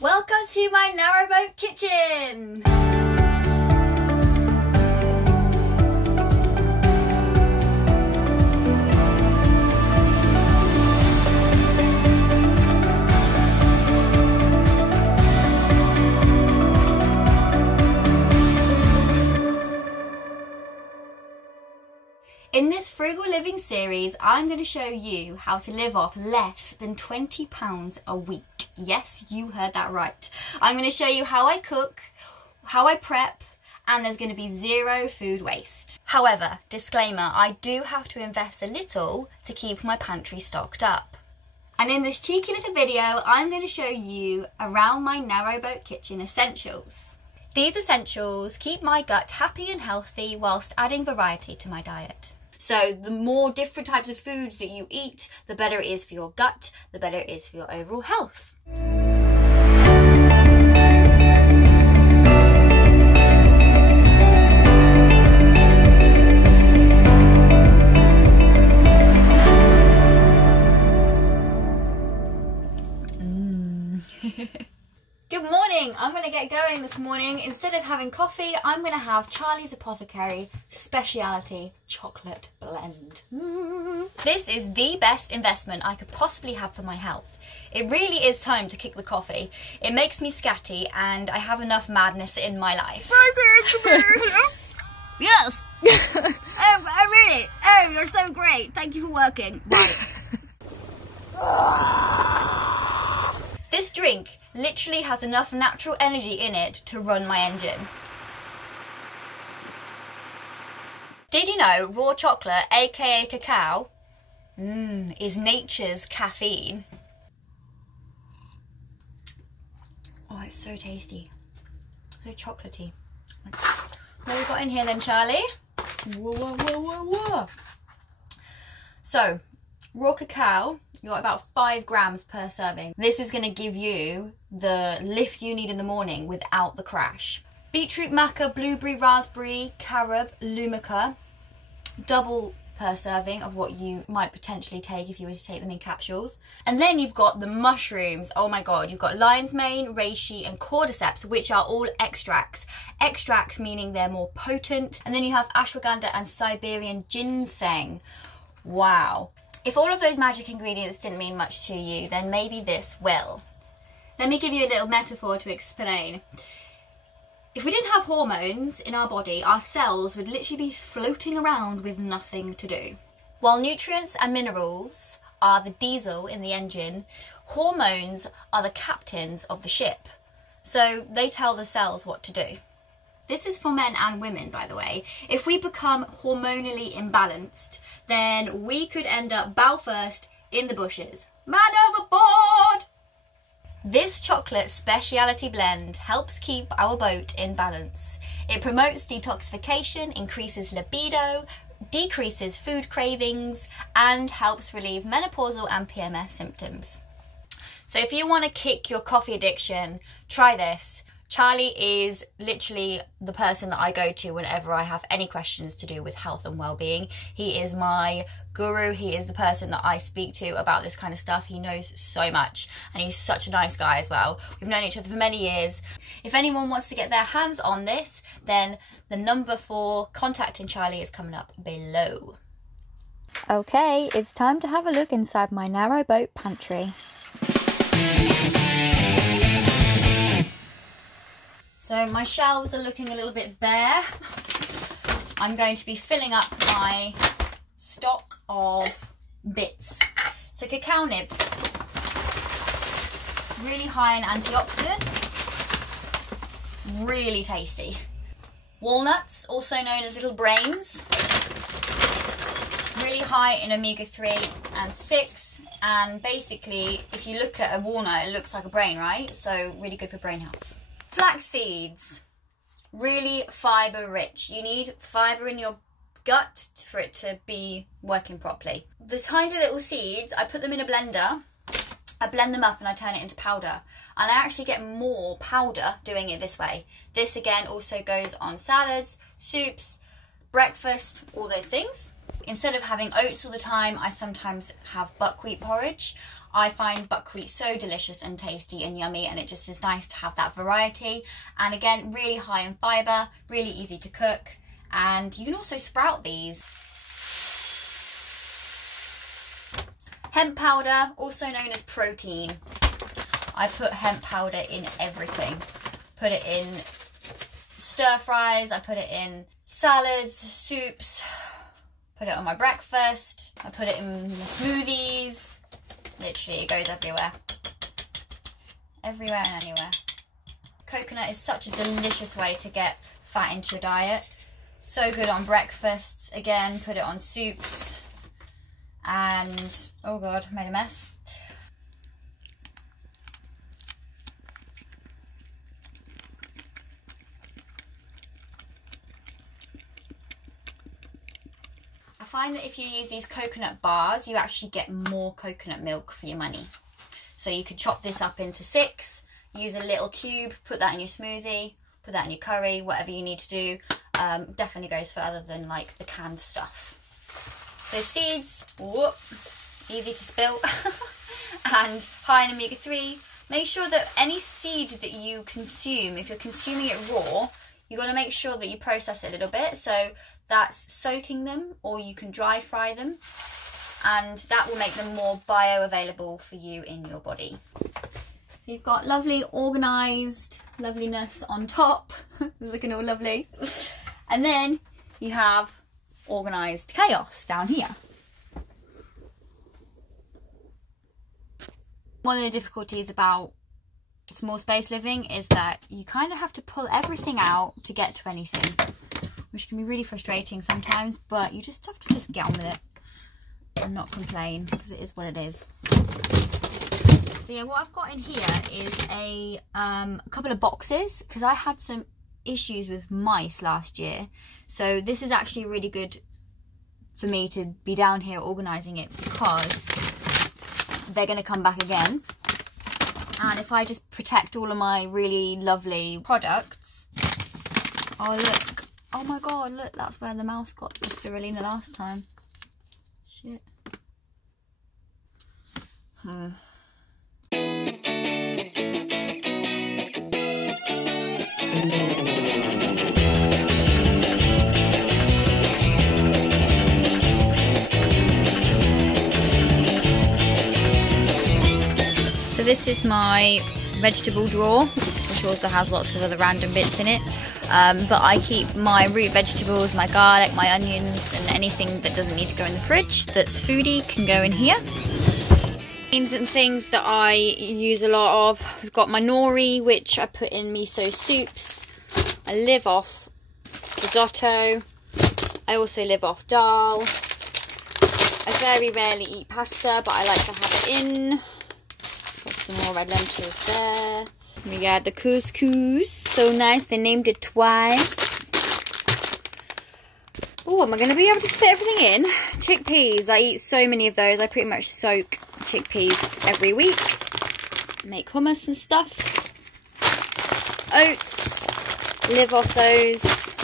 Welcome to my Narrowboat kitchen! In this frugal living series, I'm going to show you how to live off less than £20 a week. Yes, you heard that right. I'm going to show you how I cook, how I prep, and there's going to be zero food waste. However, disclaimer, I do have to invest a little to keep my pantry stocked up. And in this cheeky little video, I'm going to show you around my Narrowboat kitchen essentials. These essentials keep my gut happy and healthy whilst adding variety to my diet. So the more different types of foods that you eat, the better it is for your gut, the better it is for your overall health. Good morning! I'm going to get going this morning. Instead of having coffee, I'm going to have Charlie's Apothecary Speciality Chocolate Blend. This is the best investment I could possibly have for my health. It really is time to kick the coffee. It makes me scatty and I have enough madness in my life. Yes! I read it! Oh, you're so great! Thank you for working. Right. This drink literally has enough natural energy in it to run my engine. Did you know raw chocolate, aka cacao, is nature's caffeine? Oh, it's so tasty. So chocolatey. What have we got in here then, Charlie? Whoa, whoa, whoa, whoa, whoa. So, raw cacao, you got about 5 grams per serving. This is going to give you the lift you need in the morning without the crash. Beetroot, maca, blueberry, raspberry, carob, lumica, double per serving of what you might potentially take if you were to take them in capsules. And then you've got the mushrooms. Oh my god, you've got lion's mane, reishi and cordyceps, which are all extracts. Extracts meaning they're more potent. And then you have ashwagandha and Siberian ginseng. Wow. If all of those magic ingredients didn't mean much to you, then maybe this will. Let me give you a little metaphor to explain. If we didn't have hormones in our body, our cells would literally be floating around with nothing to do. While nutrients and minerals are the diesel in the engine, hormones are the captains of the ship. So they tell the cells what to do. This is for men and women, by the way. If we become hormonally imbalanced, then we could end up bow first in the bushes. Man overboard! This chocolate speciality blend helps keep our boat in balance. It promotes detoxification, increases libido, decreases food cravings, and helps relieve menopausal and PMS symptoms. So if you want to kick your coffee addiction, try this. Charlie is literally the person that I go to whenever I have any questions to do with health and well-being. He is my guru. He is the person that I speak to about this kind of stuff. He knows so much and he's such a nice guy as well. We've known each other for many years. If anyone wants to get their hands on this, then the number for contacting Charlie is coming up below. Okay, it's time to have a look inside my Narrowboat pantry. So my shelves are looking a little bit bare. I'm going to be filling up my stock of bits. So cacao nibs, really high in antioxidants, really tasty. Walnuts, also known as little brains, really high in omega-3 and 6, and basically if you look at a walnut it looks like a brain, right? So really good for brain health. Flax seeds, really fibre rich. You need fibre in your gut for it to be working properly. The tiny little seeds, I put them in a blender, I blend them up and I turn it into powder. And I actually get more powder doing it this way. This again also goes on salads, soups, breakfast, all those things. Instead of having oats all the time, I sometimes have buckwheat porridge. I find buckwheat so delicious and tasty and yummy, and it just is nice to have that variety. And again, really high in fibre, really easy to cook, and you can also sprout these. Hemp powder, also known as protein. I put hemp powder in everything. Put it in stir fries, I put it in salads, soups, put it on my breakfast, I put it in my smoothies. Literally, it goes everywhere. Everywhere and anywhere. Coconut is such a delicious way to get fat into your diet. So good on breakfasts. Again, put it on soups. And, oh God, I made a mess. I find that if you use these coconut bars, you actually get more coconut milk for your money. So you could chop this up into 6, use a little cube, put that in your smoothie, put that in your curry, whatever you need to do. Definitely goes for other than like the canned stuff. So seeds, whoop, easy to spill, and high in omega-3. Make sure that any seed that you consume, if you're consuming it raw, you've got to make sure that you process it a little bit. So that's soaking them, or you can dry fry them, and that will make them more bioavailable for you in your body. So you've got lovely organised loveliness on top. It's looking all lovely. And then you have organised chaos down here. One of the difficulties about small space living is that you kind of have to pull everything out to get to anything, which can be really frustrating sometimes, but you just have to just get on with it and not complain, because it is what it is. So yeah, what I've got in here is a couple of boxes, because I had some issues with mice last year. So this is actually really good for me to be down here organising it, because they're going to come back again. And if I just protect all of my really lovely products... Oh look, oh my God, look, that's where the mouse got the spirulina last time. Shit. So this is my vegetable drawer, which also has lots of other random bits in it. But I keep my root vegetables, my garlic, my onions, and anything that doesn't need to go in the fridge that's foodie can go in here. Beans and things that I use a lot of. I've got my nori, which I put in miso soups. I live off risotto. I also live off dal. I very rarely eat pasta, but I like to have it in. Got some more red lentils there. We got the couscous. So nice, they named it twice. Oh, am I going to be able to fit everything in? Chickpeas, I eat so many of those. I pretty much soak chickpeas every week. Make hummus and stuff. Oats, live off those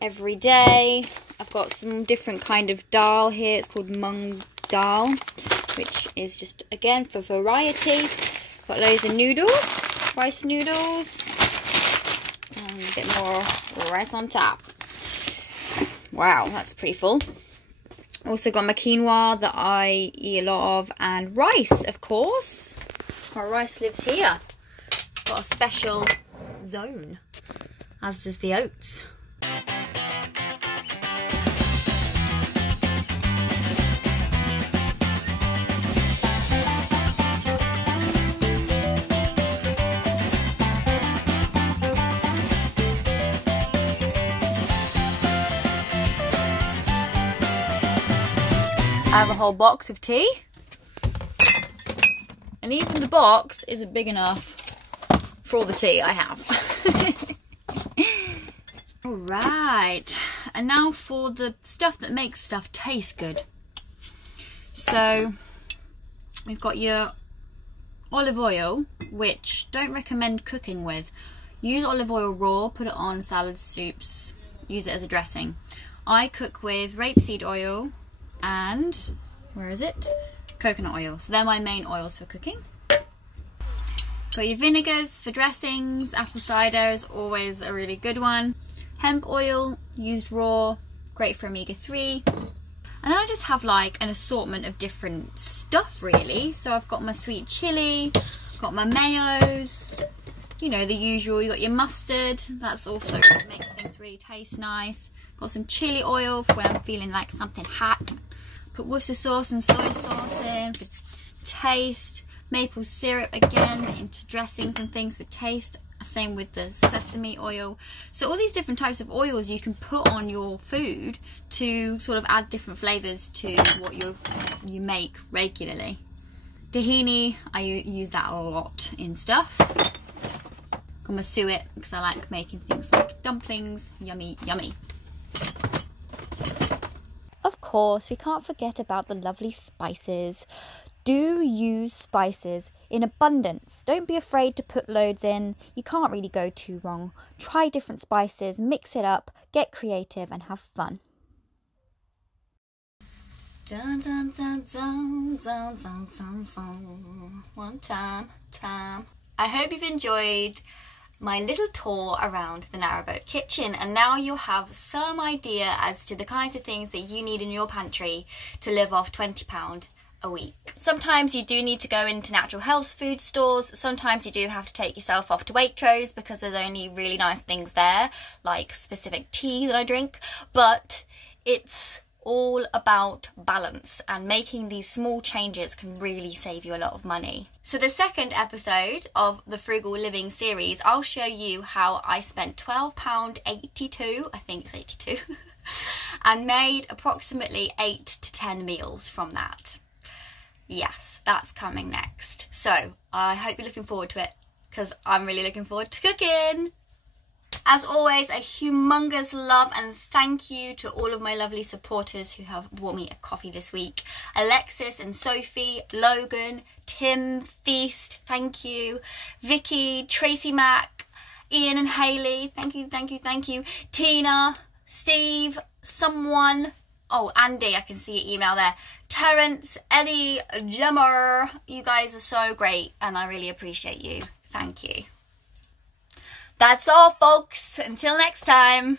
every day. I've got some different kind of dal here. It's called mung dal, which is just, again, for variety. Got loads of noodles, rice noodles, and a bit more rice on top. Wow, that's pretty full. Also got my quinoa that I eat a lot of, and rice, of course. My rice lives here. It's got a special zone, as does the oats. I have a whole box of tea, and even the box isn't big enough for all the tea I have. Alright, and now for the stuff that makes stuff taste good. So we've got your olive oil, which don't recommend cooking with. Use olive oil raw, put it on salads, soups, use it as a dressing. I cook with rapeseed oil and, where is it? coconut oil. So they're my main oils for cooking. Got your vinegars for dressings. Apple cider is always a really good one. Hemp oil, used raw, great for omega-3. And then I just have like an assortment of different stuff really. So I've got my sweet chili, got my mayos, you know, the usual. You got your mustard, that's also what makes things really taste nice. Got some chili oil for when I'm feeling like something hot. Put Worcester sauce and soy sauce in for taste. Maple syrup again into dressings and things for taste. Same with the sesame oil. So all these different types of oils you can put on your food to sort of add different flavours to what you make regularly. Tahini, I use that a lot in stuff. I'm gonna suet because I like making things like dumplings. Yummy, yummy. Of course, we can't forget about the lovely spices. Do use spices in abundance. Don't be afraid to put loads in. You can't really go too wrong. Try different spices, mix it up, get creative and have fun. Dun, dun, dun, dun, dun, dun, dun, dun. One time. I hope you've enjoyed my little tour around the Narrowboat kitchen, and now you'll have some idea as to the kinds of things that you need in your pantry to live off £20 a week. Sometimes you do need to go into natural health food stores. Sometimes you do have to take yourself off to Waitrose because there's only really nice things there, like specific tea that I drink. But it's all about balance, and making these small changes can really save you a lot of money. So the second episode of the Frugal Living series, I'll show you how I spent £12.82, I think it's 82, and made approximately 8 to 10 meals from that. Yes, that's coming next. So I hope you're looking forward to it, because I'm really looking forward to cooking. As always, a humongous love and thank you to all of my lovely supporters who have bought me a coffee this week. Alexis and Sophie, Logan, Tim, Feast, thank you. Vicky, Tracy Mack, Ian and Hayley, thank you. Tina, Steve, someone, oh, Andy, I can see your email there. Terence, Eddie, Gemma, you guys are so great and I really appreciate you. Thank you. That's all, folks. Until next time.